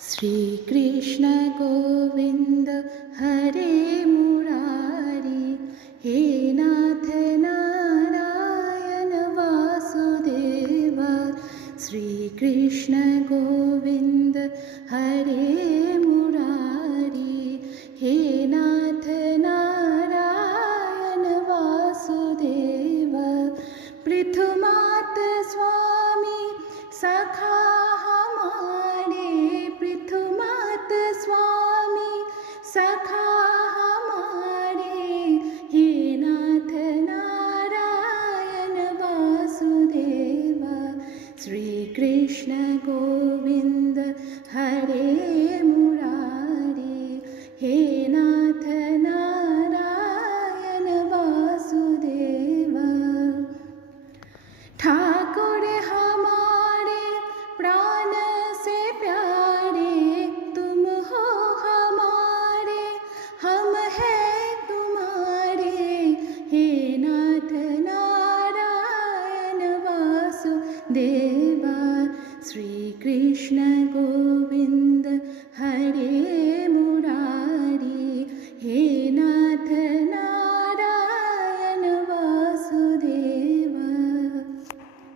श्री कृष्ण गोविंद हरे मुरारी, हे नाथ नारायण वासुदेव। श्री कृष्ण गोविंद हरे मुरारी, हे नाथ नारायण वासुदेव। पृथुमात स्वामी सखा हमारे, पृथुमात स्वामी सखा हमारे, हे नाथ नारायण वासुदेव। श्री कृष्ण गोविंद हरे मुरारी, हे नाथ नारायण वासुदेव। ठाकुर हमारे प्राण से प्यारे, तुम हो हमारे, हम हैं तुम्हारे, हे नाथ नारायण वासुदेवा। श्री कृष्ण गोविंद हरे मुरारी,